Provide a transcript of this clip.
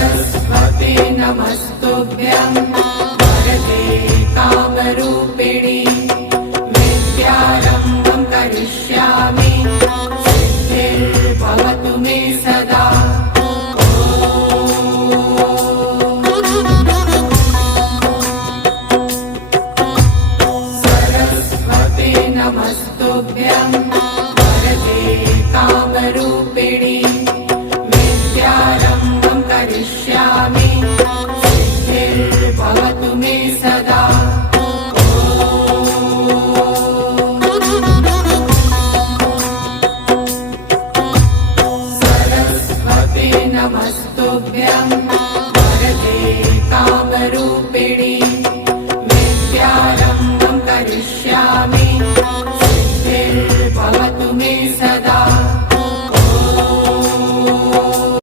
सरस्वते नमस्तुभ्यं वरदे कामरूपिणि विद्यारम्भं करिष्यामि सिद्धिर्भवतु मे सदा। सरस्वते नमस्तुभ्यं वरदे कामरूपिणि विद्यारम्भं करिष्यामि सिद्धिर्भवतु मे सदा। सरस्वते नमस्तुभ्यं